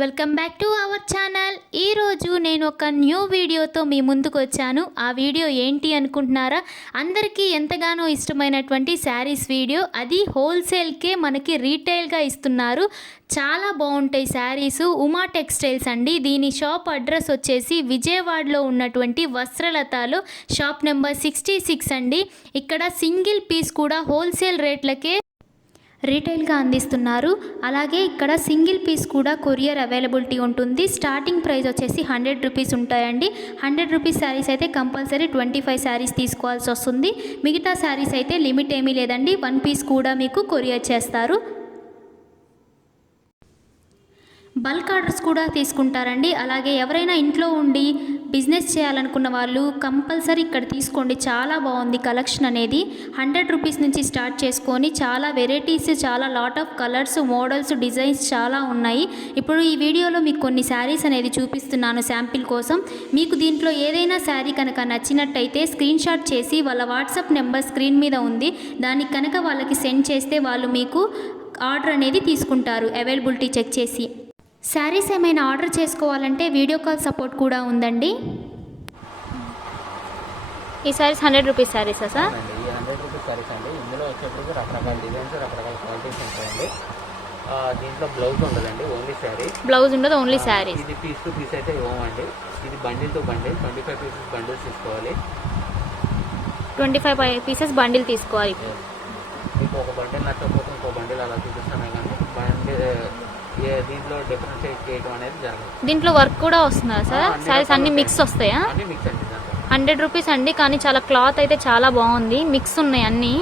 Welcome back to our channel. ఈరోజు నేను ఒక న్యూ వీడియోతో మీ ముందుకు వచ్చాను. ఆ వీడియో ఏంటి అనుకుంటున్నారా? అందరికీ ఎంతగానో ఇష్టమైనటువంటి శారీస్ వీడియో. అది హోల్సేల్కే మనకి రీటైల్గా ఇస్తున్నారు. చాలా బాగుంటాయి శారీస్. ఉమా టెక్స్టైల్స్ అండి. దీని షాప్ అడ్రస్ వచ్చేసి విజయవాడలో ఉన్నటువంటి వస్త్రలతలో షాప్ నెంబర్ 66 అండి. ఇక్కడ సింగిల్ పీస్ కూడా హోల్సేల్ రేట్లకే రీటైల్గా అందిస్తున్నారు. అలాగే ఇక్కడ సింగిల్ పీస్ కూడా కొరియర్ అవైలబిలిటీ ఉంటుంది. స్టార్టింగ్ ప్రైస్ వచ్చేసి 100 రూపీస్ ఉంటాయండి. 100 రూపీస్ శారీస్ అయితే కంపల్సరీ 25 శారీస్ తీసుకోవాల్సి వస్తుంది. మిగతా శారీస్ అయితే లిమిట్ ఏమీ లేదండి. 1 పీస్ కూడా మీకు కొరియర్ చేస్తారు. బల్క్ ఆర్డర్స్ కూడా తీసుకుంటారండి. అలాగే ఎవరైనా ఇంట్లో ఉండి బిజినెస్ చేయాలనుకున్న వాళ్ళు కంపల్సరీ ఇక్కడ తీసుకోండి. చాలా బాగుంది కలెక్షన్ అనేది. 100 రూపీస్ నుంచి స్టార్ట్ చేసుకొని చాలా వెరైటీస్, చాలా lot of colours, models, designs చాలా ఉన్నాయి. ఇప్పుడు ఈ వీడియోలో మీకు కొన్ని శారీస్ అనేది చూపిస్తున్నాను శాంపిల్ కోసం. మీకు దీంట్లో ఏదైనా శారీ కనుక నచ్చినట్టయితే స్క్రీన్ షాట్ చేసి వాళ్ళ వాట్సాప్ నెంబర్ స్క్రీన్ మీద ఉంది, దానికి కనుక వాళ్ళకి సెండ్ చేస్తే వాళ్ళు మీకు ఆర్డర్ అనేది తీసుకుంటారు అవైలబిలిటీ చెక్ చేసి. శారీస్ ఏమైనా ఆర్డర్ చేసుకోవాలంటే వీడియో కాల్ సపోర్ట్ కూడా ఉందండి. ఈ శారీస్ 100 రూపీస్ శారీసా సార్? 100 రూపీస్ శారీస్ అండి. ఇందులో వచ్చేప్పటికి రకరకాల డిజైన్స్, రకరకాల క్వాలిటీస్ ఉంటాయండి. దీంట్లో బ్లౌజ్ ఉండదండి, ఓన్లీ శారీ. బ్లౌజ్ ఉండదు, ఓన్లీ శారీ. ఇది పీస్ టు పీస్ అయితే ఇవ్వమండి. ఇది bundle to bundle 25 pieces bundles తీసుకోవాలి. 25 పీసెస్ బండిల్ తీసుకోవాలి. మీకు ఒక బండిల్ నచ్చకపోతే ఇంకో బండిల్ అలా చూపిస్తాను. కానీ బండిల్ దీంట్లో డిఫరెన్షియేట్ చేయడం అనేది జరగదు. దీంట్లో వర్క్ కూడా వస్తుందా సార్? శారీస్ అన్ని మిక్స్ వస్తాయా? అన్ని మిక్స్ అండి. 100 రూపీస్ అండి, కానీ చాలా క్లాత్ అయితే చాలా బాగుంది. మిక్స్ ఉన్నాయి అన్ని.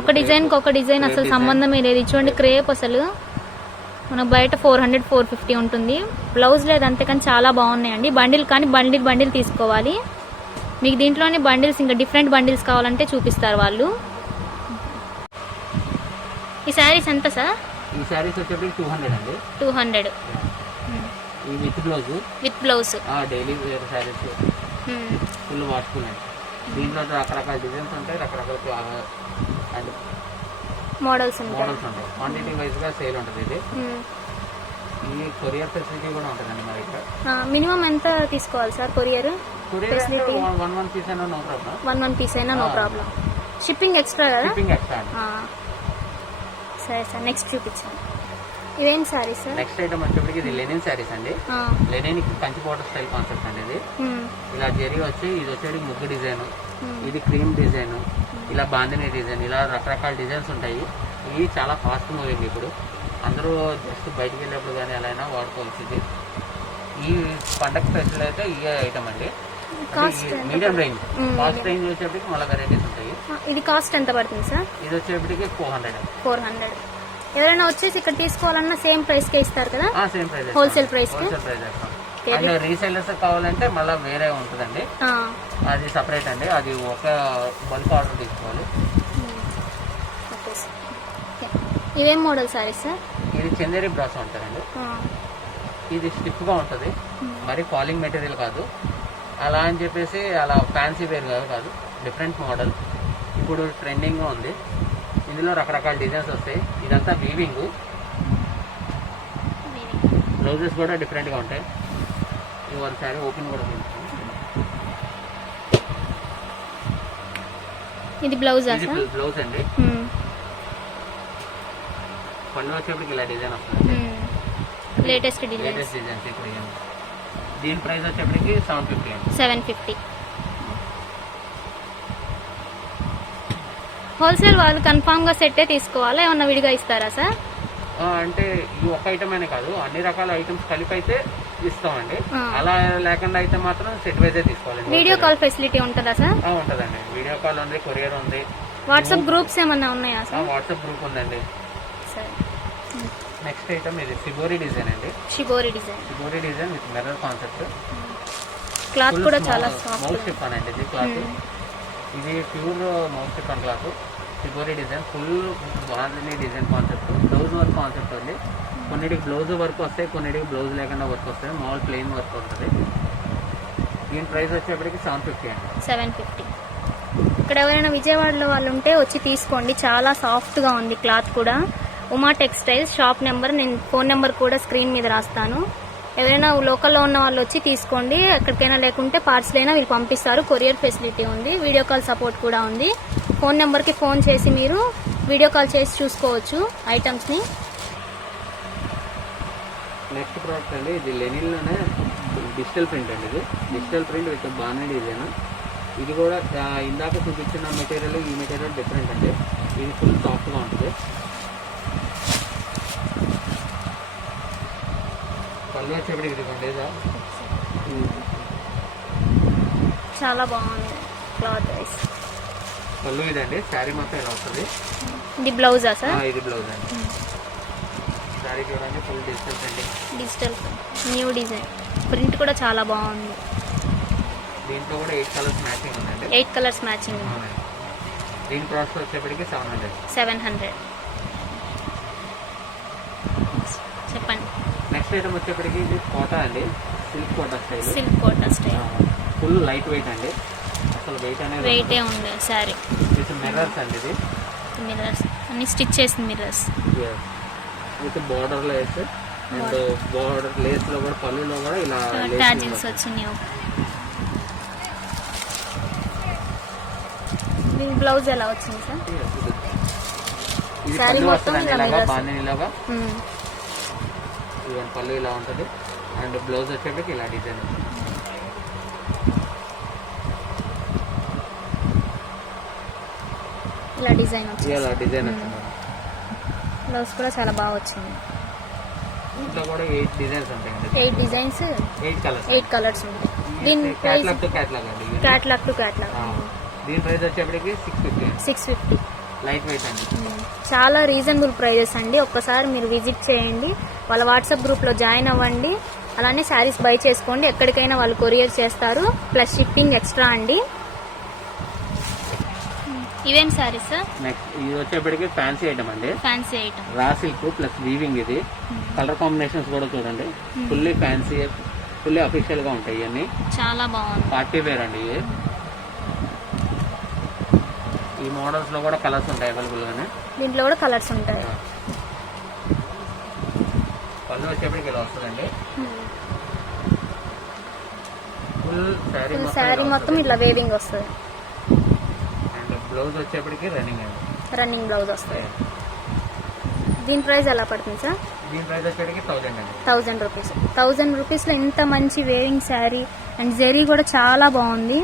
ఒక డిజైన్కి ఒక డిజైన్ అసలు సంబంధమే లేదు. చూడండి క్రేప్ అసలు మనకు బయట 400 450 ఉంటుంది. బ్లౌజ్ లేదు అంతే, కానీ చాలా బాగున్నాయండి. బండిల్ కానీ బండిల్ తీసుకోవాలి. మీకు దీంట్లోనే బండిల్స్ ఇంకా డిఫరెంట్ బండిల్స్ కావాలంటే చూపిస్తారు వాళ్ళు. ఈ శారీస్ ఎంత సార్? ఈ శారీస్ వచ్చేప్పటికి 200 అండి. 200. ఈ with blouse daily wear saris full వాష్ఫుల్ అండి. దీంట్లో రకరకాల డిజైన్స్ ఉంటాయి, రకరకాల అండ్ మోడల్స్ ఉంటాయి. క్వాంటిటీ వైజ్ గా సేల్ ఉంటుంది. ఇది ఈ కొరియర్ ఫెసిలిటీ కూడా ఉంటుందండి మరి ఇక్కడ. మినిమం ఎంత తీసుకోవాలి సార్ కొరియర్ ఫెసిలిటీ? 1 పీస్ అయినా నో ప్రాబ్లం. 1 పీస్ అయినా నో ప్రాబ్లం. షిప్పింగ్ ఎక్స్ట్రా కదా? షిప్పింగ్ ఎక్స్ట్రా అండి. సరే సార్, నెక్స్ట్ చూపించండి. ఇవేం శారీస్ సార్? నెక్స్ట్ ఐటమ్ వచ్చేప్పటికి ఇది లెనిన్ శారీస్ అండి. Linen Kanchi border style concept అండి. ఇది ఇలా జరీ వచ్చి ఇది వచ్చేటికి ముగ్గు డిజైన్, ఇది క్రీమ్ డిజైన్, ఇలా బాందిని డిజైన్, ఇలా రకరకాల డిజైన్స్ ఉంటాయి. ఇవి చాలా ఫాస్ట్ మూవింగ్. ఇప్పుడు అందరూ జస్ట్ బయటికి వెళ్ళేప్పుడు కానీ ఎలా అయినా వాడుకోవచ్చు. ఈ పండగ స్పెషల్ అయితే ఈ ఐటమ్ అండి. Medium range. కాస్ట్ రేంజ్ వచ్చేప్పటికి మళ్ళీ వెరైటీస్ ఉంటాయి. ఇది కాస్ట్ ఎంత పడుతుంది సార్? ఇది వచ్చేప్పటికి 400. ఎవరైనా వచ్చేసి ఇక్కడ తీసుకోవాలన్నా సేమ్ ప్రైస్ కే ఇస్తారు కదా? Same price, wholesale price. Resellers కావాలంటే మళ్ళీ వేరే ఉంటుందండి, అది సపరేట్ అండి. అది ఒక బల్క్ ఆర్డర్ తీసుకోవాలి. ఇవేం మోడల్ సారీ సార్? ఇది చందేరి బ్రాస్ అంటారండి. ఇది స్టిఫ్ గా ఉంటుంది, మరి ఫాలింగ్ మెటీరియల్ కాదు. అలా అని చెప్పేసి అలా ఫ్యాన్సీ వేర్ కాదు, డిఫరెంట్ మోడల్. ఇప్పుడు ట్రెండింగ్ గా ఉంది. ఇందులో రకరకాల డిజైన్స్ వస్తాయి. ఇదంతా వీవింగ్. బ్లౌజెస్ కూడా డిఫరెంట్ గా ఉంటాయి. ఇది వన్ సారీ ఓపెన్ కూడా ఉంది. ఇది బ్లౌజ్ బ్లౌజ్ అండి. పన్ను వచ్చేప్పటికి ఇలా డిజైన్ వస్తుంది. Latest designs. దీని ప్రైస్ వచ్చేప్పటికి 750. హోల్సేల్ వాళ్ళు కన్ఫామ్ గా సెట్టే తీసుకోవాలా, ఏమన్నా విడిగా ఇస్తారా సార్? అంటే ఈ ఒక ఐటమ్ అనే కాదు, అన్ని రకాల ఐటమ్స్ కలిపి అయితే ఇస్తామండి. అలా లేకుండా అయితే మాత్రం సెట్ వైజే తీసుకోవాలి. వీడియో కాల్ ఫెసిలిటీ ఉంటుందా సార్? ఉంటుందండి. వీడియో కాల్ ఉంది, కొరియర్ ఉంది. వాట్సాప్ గ్రూప్స్ ఏమన్నా ఉన్నాయా సార్? వాట్సాప్ గ్రూప్ ఉందండి. నెక్స్ట్ ఐటమ్ ఇది షిబోరి డిజైన్ అండి. Shibori design with mirror concept. Cloth కూడా చాలా సాఫ్ట్. మౌత్ షిఫాన్ అండి ఇది క్లాత్. ఇది pure mouth chiffon cloth. Shibori design full bandhani design concept. Blouse work concept ఉంది. కొన్నిటికి బ్లౌజ్ వర్క్ వస్తాయి, కొన్నిటికి బ్లౌజ్ లేకుండా వర్క్ వస్తాయి. మామూలు ప్లెయిన్ వర్క్ ఉంటుంది. దీని ప్రైస్ వచ్చేప్పటికి 750 అండి. 750. ఇక్కడ ఎవరైనా విజయవాడలో వాళ్ళు ఉంటే వచ్చి తీసుకోండి. చాలా సాఫ్ట్గా ఉంది క్లాత్ కూడా. ఉమా టెక్స్టైల్స్ షాప్ నెంబర్, నేను ఫోన్ నెంబర్ కూడా స్క్రీన్ మీద రాస్తాను. ఎవరైనా లోకల్లో ఉన్న వాళ్ళు వచ్చి తీసుకోండి. ఎక్కడికైనా లేకుంటే పార్సల్ అయినా వీళ్ళు పంపిస్తారు. కొరియర్ ఫెసిలిటీ ఉంది, వీడియో కాల్ సపోర్ట్ కూడా ఉంది. ఫోన్ నెంబర్కి ఫోన్ చేసి మీరు వీడియో కాల్ చేసి చూసుకోవచ్చు ఐటమ్స్ని. నెక్స్ట్ ప్రోడక్ట్ అండి, ఇది లెనిన్లోనే డిజిటల్ ప్రింట్ అండి. ఇది డిజిటల్ ప్రింట్ విత్ బాండీ డిజైన్. ఇది కూడా ఇందాక చూపించిన మెటీరియల్ ఈ మెటీరియల్ డిఫరెంట్ అండి. ఇది ఫుల్ సాఫ్ట్గా ఉంటుంది. పళ్ళు వచ్చేప్పటికి ఇదిగోండి, చాలా బాగుంది క్లాత్ వైస్. పళ్ళు ఇదండి. శారీ మొత్తం ఇలా వస్తుంది. ఇది బ్లౌజా సార్? ఇది బ్లౌజ్ అండి. శారీ చూడండి, full digital print. Digital new design, print కూడా చాలా బాగుంది. దీంట్లో కూడా 8 కలర్స్ మ్యాచింగ్ ఉందండి. 8 కలర్స్ మ్యాచింగ్. దీని కాస్ట్ వచ్చేప్పటికి 700. చెప్పండి. నెక్స్ట్ ఐటమ్ వచ్చేప్పటికి ఇది కోటా అండి, silk Kota style. Silk Kota style, full light weight అండి. అసలు వెయిట్ అనేది వెయిటే ఉంది శారీ. విత్ మిర్రర్స్ అండి. ఇది మిర్రర్స్ అన్ని స్టిచ్ చేసిన mirrors with border lace and border lace లో కూడా పళ్ళులో కూడా ఇలా ట్యాజిల్స్ వచ్చినాయి. దీని బ్లౌజ్ ఎలా వచ్చింది సార్? ఇది శారీ పళ్ళు మొత్తం వస్తుందండి, ఇలా ఇలాగా మిర్రర్స్. బాందినిలాగా. ఇవన్నీ పళ్ళు ఇలా ఉంటుంది అండ్ బ్లౌజ్ వచ్చేప్పటికి ఇలా డిజైన్. ఇలా డిజైన్ వచ్చింది. ఇలా డిజైన్ వచ్చింది. బ్లౌజ్ కూడా చాలా బాగా వచ్చింది. ఇంట్లో కూడా 8 డిజైన్స్ ఉంటాయండి. 8 డిజైన్స్, 8 కలర్స్, 8 కలర్స్ ఉంటాయి. దీని ప్రైస్ క్యాట్లాగ్ టు క్యాట్లాగ్ అండి. Catalogue to catalogue. దీని ప్రైస్ వచ్చేప్పటికి 650. 650. లైట్ వెయిట్ అండి. చాలా రీజనబుల్ ప్రైజెస్ అండి. ఒక్కసారి మీరు విజిట్ చేయండి, వాళ్ళ వాట్సాప్ గ్రూప్లో జాయిన్ అవ్వండి. అలానే శారీస్ బై చేసుకోండి. ఎక్కడికైనా వాళ్ళు కొరియర్ చేస్తారు, ప్లస్ షిప్పింగ్ ఎక్స్ట్రా అండి. ఇవేం శారీస్ సార్? నెక్స్ట్ ఇది వచ్చేప్పటికి ఫ్యాన్సీ ఐటమ్ అండి. Fancy item, raw silk plus weaving. ఇది కలర్ కాంబినేషన్స్ కూడా చూడండి, ఫుల్లీ ఫ్యాన్సీ, ఫుల్లీ అఫీషియల్ గా ఉంటాయి. ఇవన్నీ చాలా బాగుంది. పార్టీ వేర్ అండి. ఇవి ఈ మోడల్స్ లో కూడా కలర్స్ ఉంటాయి అవైలబుల్ గానే. దీంట్లో కూడా కలర్స్ ఉంటాయి. పళ్ళు వచ్చేప్పటికి ఇలా వస్తుందండి. ఫుల్ శారీ మొత్తం ఇట్లా వేవింగ్ వస్తుంది. అండ్ బ్లౌజ్ వచ్చేప్పటికి రన్నింగ్ అండి. రన్నింగ్ బ్లౌజ్ వస్తుంది. దీని ప్రైస్ ఎలా పడుతుంది సార్? దీని ప్రైస్ వచ్చేటికి 1000 అండి. 1000 రూపీస్. 1000 రూపీస్లో ఇంత మంచి వేవింగ్ శారీ అండ్ జెరీ కూడా చాలా బాగుంది.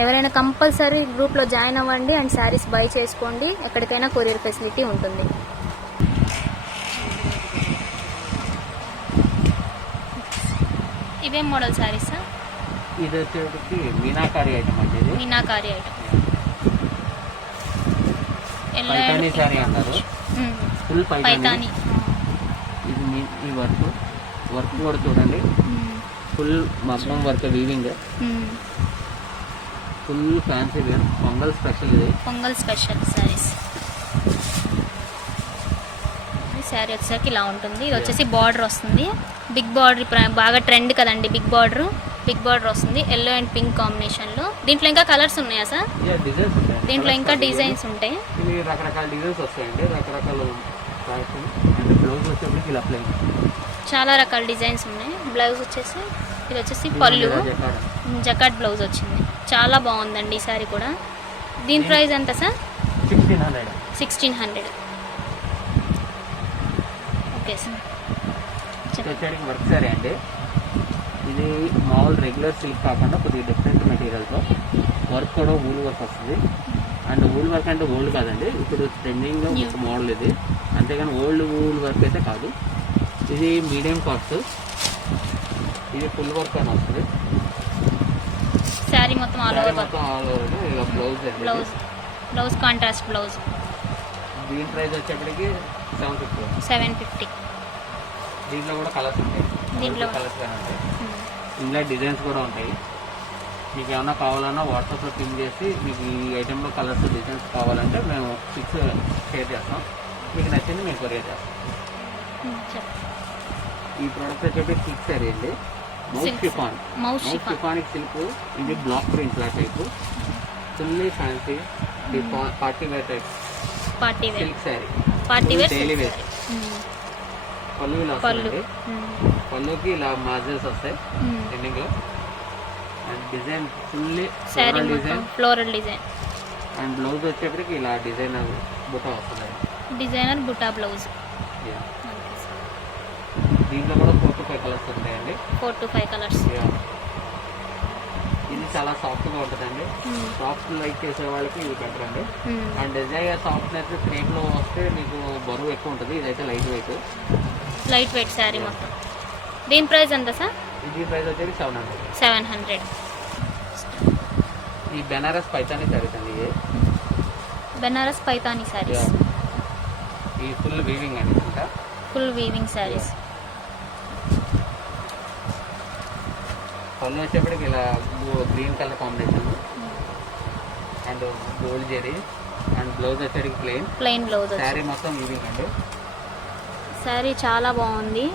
ఎవరైనా కంపల్సరీ గ్రూప్లో జాయిన్ అవ్వండి అండ్ శారీస్ బై చేసుకోండి. ఎక్కడికైనా కొరియర్ ఫెసిలిటీ ఉంటుంది. ఇవేం మోడల్ శారీస్? ఇది వచ్చేటికి మీనాకారి ఐటమ్ అండి. ఇది మీనాకారి ఐటమ్, పైతానీ శారీ అంటారు. ఫుల్ పైతానీ. ఇది ఈ వర్క్ కూడా చూడండి, ఫుల్ మగ్గం work weaving, full fancy wear. Pongal special. ఇది పొంగల్ స్పెషల్ శారీస్. ఈ శారీ వచ్చేసరికి ఇలా ఉంటుంది. ఇది వచ్చేసి బార్డర్ వస్తుంది, బిగ్ బార్డర్. బాగా ట్రెండ్ కదండి బిగ్ బార్డర్. బిగ్ బార్డర్ వస్తుంది ఎల్లో అండ్ పింక్ కాంబినేషన్లో. దీంట్లో ఇంకా కలర్స్ ఉన్నాయా సార్? డిజైన్స్ ఉంటాయి. దీంట్లో ఇంకా డిజైన్స్ ఉంటాయి. ఇవి రకరకాల డిజైన్స్ వస్తాయండి, రకరకాల ఫ్యాషన్. అండ్ బ్లౌజ్ వచ్చేప్పటికి ఇలా ప్లెయిన్. చాలా రకాల డిజైన్స్ ఉన్నాయి. బ్లౌజ్ వచ్చేసి ఇది వచ్చేసి పళ్ళు, జకాట్ బ్లౌజ్ వచ్చింది. చాలా బాగుందండి ఈ సారీ కూడా. దీని ప్రైస్ ఎంత సార్? 1600. 1600. Okay sir. వచ్చేటికి వర్క్ సారీ అండి. ఇది మామూలు రెగ్యులర్ సిల్క్ కాకుండా కొద్దిగా డిఫరెంట్ మెటీరియల్తో వర్క్ కూడా వూల్ వర్క్ వస్తుంది. అండ్ వూల్ వర్క్ అంటే ఓల్డ్ కాదండి, ఇప్పుడు ట్రెండింగ్లో ఒక మోడల్ ఇది. అంతేగాని ఓల్డ్ వూల్ వర్క్ అయితే కాదు. ఇది మీడియం కాస్ట్. ఇది ఫుల్ వర్క్ అని వస్తుంది. శారీ మొత్తం ఆల్ ఓవర్ మొత్తం ఆల్ ఓవర్. ఇలా బ్లౌజ్ కాంట్రాస్ట్ బ్లౌజ్. దీని ప్రైస్ వచ్చేప్పటికి 750. దీంట్లో కూడా కలర్స్ ఉంటాయి. దీంట్లో కలర్స్ కానీ ఉంటాయి. ఇందులో డిజైన్స్ కూడా ఉంటాయి. మీకు ఏమైనా కావాలన్నా వాట్సాప్లో పిన్ చేసి మీకు ఈ ఐటెంలో కలర్స్ డిజైన్స్ కావాలంటే మేము పిక్స్ షేర్ చేస్తాం. మీకు నచ్చింది మేము కొరియర్ చేస్తాం. ఈ ప్రోడక్ట్ వచ్చేసి సిల్క్ శారీ అండి. మౌత్ షిఫానిక్ సిల్క్. ఇది బ్లాక్ ప్రింట్ లా type, fully fancy party wear type. Party wear silk sari, party wear daily silk wear. saree. పళ్ళు ఇలా పళ్ళు వస్తుందండి. పళ్ళుకి ఇలా మాజల్స్ వస్తాయి ఎండింగ్ లో. అండ్ డిజైన్ ఫుల్లీ శారీ మొత్తం design. Floral design. And blouse వచ్చేప్పటికి ఇలా డిజైనర్ బుట్ట వస్తుంది. డిజైనర్ బుటా బ్లౌజ్. Yeah. దీంట్లో కూడా 4 to 5 కలర్స్ ఉంటాయండి. 4 to 5 కలర్స్. Yeah. ఇది చాలా సాఫ్ట్ గా ఉంటుందండి. సాఫ్ట్ లైక్ చేసే వాళ్ళకి ఇది బెటర్ అండి. అండ్ డిజైన్ సాఫ్ట్నెస్ క్రేప్ లో వస్తే మీకు బరువు ఎక్కువ ఉంటుంది. ఇదైతే light weight. Light weight sari మొత్తం. దీని ప్రైస్ ఎంత సార్? ఇది ప్రైస్ వచ్చేసి 700. 700. ఈ బెనారస్ పైతాని సారీస్ అండి. ఇది బెనారస్ పైతానీ శారీస్. ఈ ఫుల్ వీవింగ్ అండి. ఇంకా ఫుల్ వీవింగ్ శారీస్. పళ్ళు వచ్చేప్పటికి ఇలా green colour combination and gold zari. And blouse వచ్చేటికి ప్లెయిన్ బ్లౌజ్. శారీ మొత్తం వీవింగ్ అండి. శారీ చాలా బాగుంది.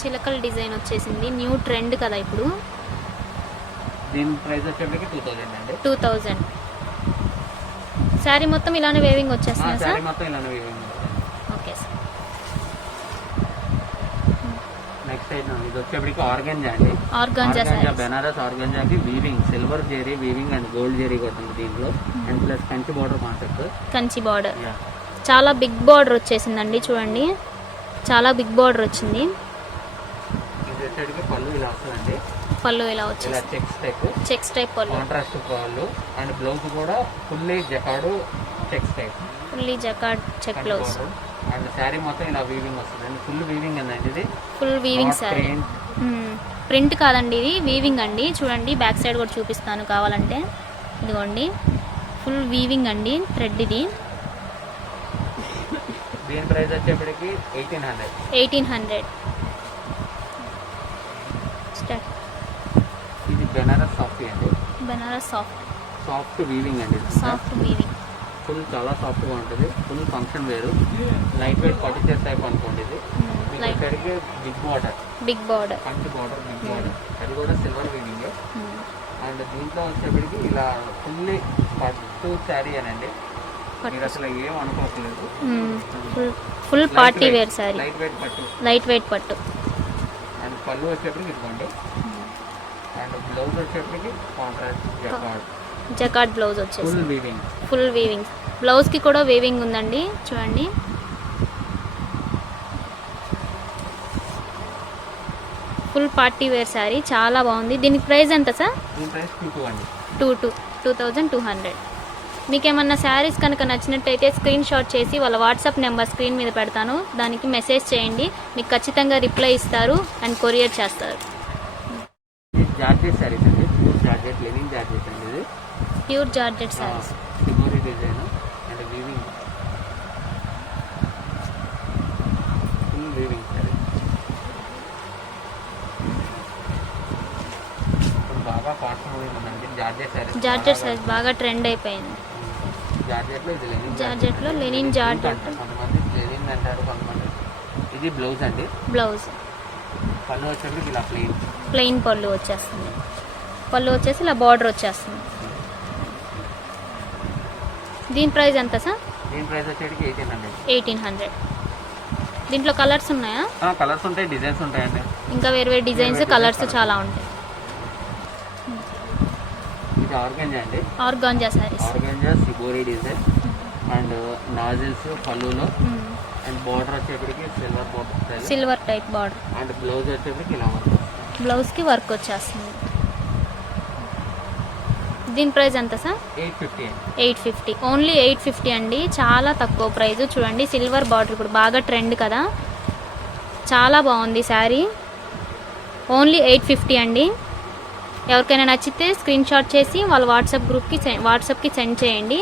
చిలకల డిజైన్ వచ్చేసింది. న్యూ ట్రెండ్ కదా ఇప్పుడు. దీని ప్రైస్ వచ్చేప్పటికి 2000 అండి. 2000. శారీ మొత్తం ఇలానే వేవింగ్ వచ్చేస్తుంది శారీ సార్? మొత్తం ఇలానే వీవింగ్. Okay sir. నెక్స్ట్ ఇది వచ్చేప్పటికి ఆర్గంజా అండి. ఆర్గాంజా శారీ. బెనారస్ ఆర్గంజాకి weaving silver zari weaving and gold zari కూడా ఉంది దీంట్లో. And plus Kanchi border concept. Kanchi border. చాలా బిగ్ బార్డర్ వచ్చేసిందండి. చూడండి చాలా బిగ్ బార్డర్ వచ్చింది. ఇది వచ్చేటికి పళ్ళు ఇలా వస్తుందండి. పళ్ళు ఇలా ఇలా వచ్చేసి చెక్స్ టైప్ పళ్ళు. కాంట్రాస్ట్ పళ్ళు. అండ్ బ్లౌజ్ కూడా fully jacquard checks type. Fully jacquard check blouse. And sari మొత్తం ఇలా వీవింగ్ వస్తుంది అండి. ఫుల్ వీవింగ్ అండి ఇది. Full weaving sari. ప్రింట్ కాదండి ఇది వీవింగ్ అండి. చూడండి బ్యాక్ సైడ్ కూడా చూపిస్తాను కావాలంటే. ఇదిగోండి ఫుల్ వీవింగ్ అండి. థ్రెడ్ ఇది. దీని ప్రైస్ వచ్చేప్పటికి 1800. 1800. స్టార్ట్. ఇది బెనారస్ సాఫ్ట్ అండి. బెనారస్ సాఫ్ట్ వీవింగ్ అండి. Soft weaving. ఫుల్ చాలా సాఫ్ట్ గా ఉంటుంది. Full function wear. Light weight పట్టించే టైప్ అనుకోండి. ఇది వచ్చేసరికి big border. Big border. Kanchi border big border. అది కూడా సిల్వర్ వీవింగ్. అండ్ దీంట్లో వచ్చేప్పటికి ఇలా ఫుల్లీ పట్టు శారీ అనండి. మీరు అసలు ఏం అనుకోవట్లేదు. Full party wear sari. Light weight పట్టు. లైట్ వెయిట్ పట్టు. అండ్ పళ్ళు వచ్చేప్పటికి ఇదిగోండి. అండ్ బ్లౌజ్ వచ్చేప్పటికి కాంట్రాస్ట్ జకార్డ్ బ్లౌజ్ వచ్చేసి full weaving. Full weaving. Blouse కి కూడా వీవింగ్ ఉందండి. చూడండి ఫుల్ పార్టీ వేర్ శారీ చాలా బాగుంది. దీనికి ప్రైస్ ఎంత సార్? దీని ప్రైస్ 22 అండి. 2200. మీకు ఏమన్నా శారీస్ కనుక నచ్చినట్టయితే స్క్రీన్ షాట్ చేసి వాళ్ళ వాట్సాప్ నెంబర్ స్క్రీన్ మీద పెడతాను. దానికి మెసేజ్ చేయండి. మీకు ఖచ్చితంగా రిప్లై ఇస్తారు అండ్ కొరియర్ చేస్తారు. ఇది జార్జెట్ శారీస్ అండి. ప్యూర్ జార్జెట్ లెనిన్ జార్జెట్ అండి. ఇది ప్యూర్ జార్జెట్ శారీస్. సిమోరీ design and weaving. Full weaving sari. బాగా ఫాస్ట్ మూవింగ్ ఉందండి జార్జెట్ శారీ. జార్జెట్ శారీస్ బాగా ట్రెండ్ అయిపోయింది. జార్జెట్లో ఇది లెనిన్. జార్జెట్లో లెనిన్ జార్జెట్. కొంతమంది లెనిన్ అంటారు, కొంతమంది. ఇది బ్లౌజ్ అండి. బ్లౌజ్. పళ్ళు వచ్చేప్పటికి ఇలా ప్లెయిన్ పళ్ళు వచ్చేస్తుంది. పళ్ళు వచ్చేసి ఇలా బార్డర్ వచ్చేస్తుంది. దీని ప్రైస్ ఎంత సార్? దీని ప్రైస్ వచ్చేటికి 1800. 1800. దీంట్లో కలర్స్ ఉన్నాయా? కలర్స్ ఉంటాయి, డిజైన్స్ ఉంటాయండి. ఇంకా వేరే వేరే డిజైన్స్ కలర్స్ చాలా ఉంటాయి. ఇది ఆర్గంజా అండి. Organza saris. Organza shibori design and nozzles పళ్ళులో. అండ్ బార్డర్ వచ్చేప్పటికి silver border. Silver type border. And blouse వచ్చేప్పటికి ఇలా వర్క్. బ్లౌజ్ కి వర్క్ వచ్చేస్తుంది. దీని ప్రైస్ ఎంత సార్? 850. 850. ఓన్లీ 850 అండి. చాలా తక్కువ ప్రైస్. చూడండి సిల్వర్ బార్డర్ ఇప్పుడు బాగా ట్రెండ్ కదా. చాలా బాగుంది శారీ. ఓన్లీ 850 అండి. ఎవరికైనా నచ్చితే స్క్రీన్ షాట్ చేసి వాళ్ళ వాట్సాప్కి సెండ్ చేయండి.